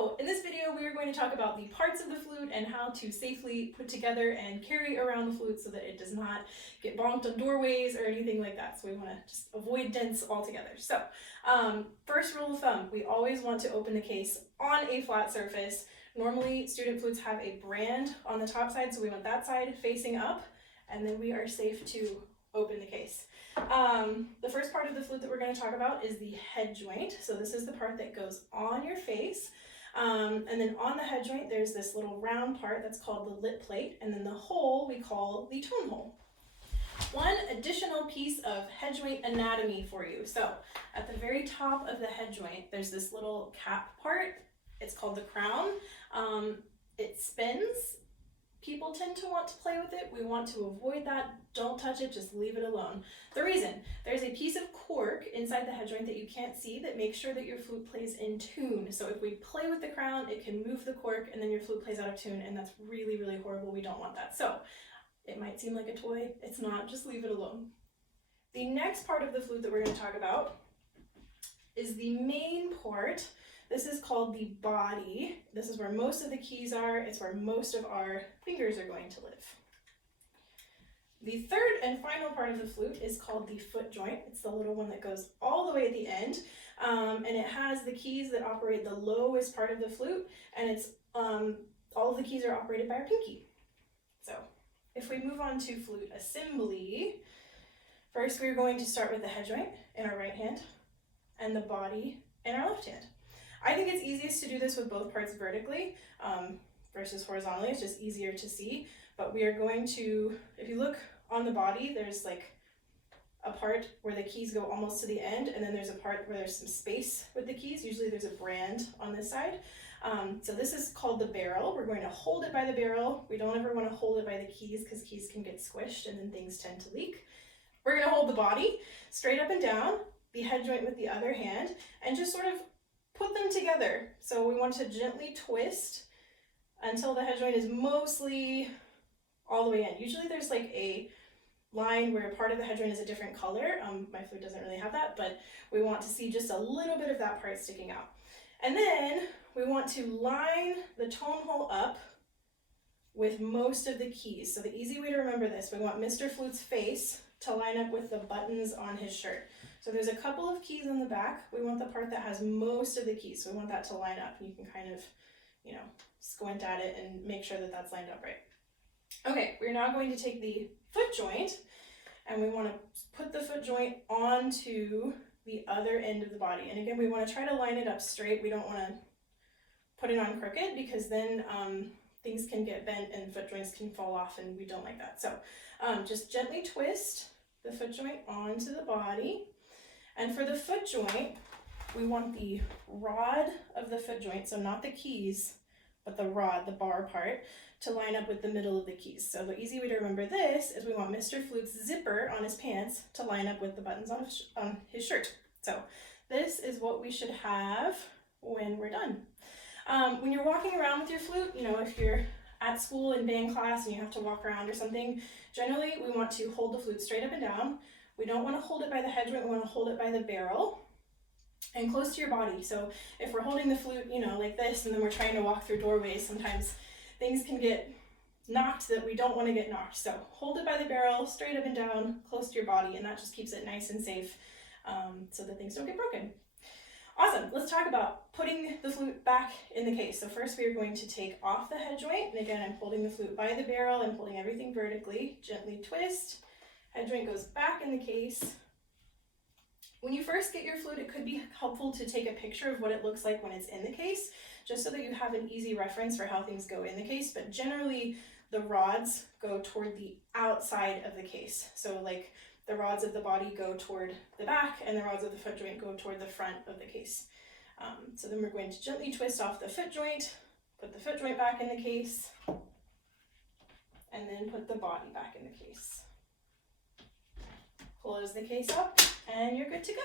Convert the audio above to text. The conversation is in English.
So in this video, we are going to talk about the parts of the flute and how to safely put together and carry around the flute so that it does not get bonked on doorways or anything like that. So we want to just avoid dents altogether. So first rule of thumb, we always want to open the case on a flat surface. Normally student flutes have a brand on the top side, so we want that side facing up, and then we are safe to open the case. The first part of the flute that we're going to talk about is the head joint. So this is the part that goes on your face. And then on the head joint, there's this little round part that's called the lip plate, and then the hole we call the tone hole. One additional piece of head joint anatomy for you. So at the very top of the head joint, there's this little cap part. It's called the crown. It spins. People tend to want to play with it. We want to avoid that. Don't touch it, just leave it alone. The reason, there's a piece of cork inside the head joint that you can't see that makes sure that your flute plays in tune. So if we play with the crown, it can move the cork and then your flute plays out of tune, and that's really, really horrible. We don't want that. So it might seem like a toy. It's not, just leave it alone. The next part of the flute that we're going to talk about is the main part. This is called the body. This is where most of the keys are. It's where most of our fingers are going to live. The third and final part of the flute is called the foot joint. It's the little one that goes all the way at the end, and it has the keys that operate the lowest part of the flute, and it's all of the keys are operated by our pinky. So if we move on to flute assembly, first we're going to start with the head joint in our right hand and the body in our left hand. I think it's easiest to do this with both parts vertically versus horizontally. It's just easier to see. But we are going to, if you look on the body, there's like a part where the keys go almost to the end, and then there's a part where there's some space with the keys. Usually there's a brand on this side. So this is called the barrel. We're going to hold it by the barrel. We don't ever want to hold it by the keys because keys can get squished and then things tend to leak. We're going to hold the body straight up and down, the head joint with the other hand, and just sort of put them together. So we want to gently twist until the head joint is mostly all the way in. Usually there's like a line where part of the head joint is a different color. My flute doesn't really have that, but we want to see just a little bit of that part sticking out. And then we want to line the tone hole up with most of the keys. So the easy way to remember this, we want Mr. Flute's face to line up with the buttons on his shirt. So there's a couple of keys on the back. We want the part that has most of the keys. So we want that to line up. You can kind of, squint at it and make sure that that's lined up right. Okay, we're now going to take the foot joint and we want to put the foot joint onto the other end of the body. And again, we want to try to line it up straight. We don't want to put it on crooked because then things can get bent and foot joints can fall off, and we don't like that. So just gently twist the foot joint onto the body. And for the foot joint, we want the rod of the foot joint, so not the keys, but the rod, the bar part, to line up with the middle of the keys. So the easy way to remember this is we want Mr. Flute's zipper on his pants to line up with the buttons on his shirt. So this is what we should have when we're done. When you're walking around with your flute, if you're at school in band class and you have to walk around or something, generally we want to hold the flute straight up and down. We don't want to hold it by the head joint, we want to hold it by the barrel and close to your body. So if we're holding the flute, like this, and then we're trying to walk through doorways, sometimes things can get knocked that we don't want to get knocked. So hold it by the barrel, straight up and down, close to your body, and that just keeps it nice and safe so that things don't get broken. Awesome, let's talk about putting the flute back in the case. So first we are going to take off the head joint, and again I'm holding the flute by the barrel and holding everything vertically, gently twist. Head joint goes back in the case. When you first get your flute, it could be helpful to take a picture of what it looks like when it's in the case, just so that you have an easy reference for how things go in the case. But generally, the rods go toward the outside of the case. So like the rods of the body go toward the back, and the rods of the foot joint go toward the front of the case. So then we're going to gently twist off the foot joint, put the foot joint back in the case, and then put the body back in the case. Close the case up, and you're good to go.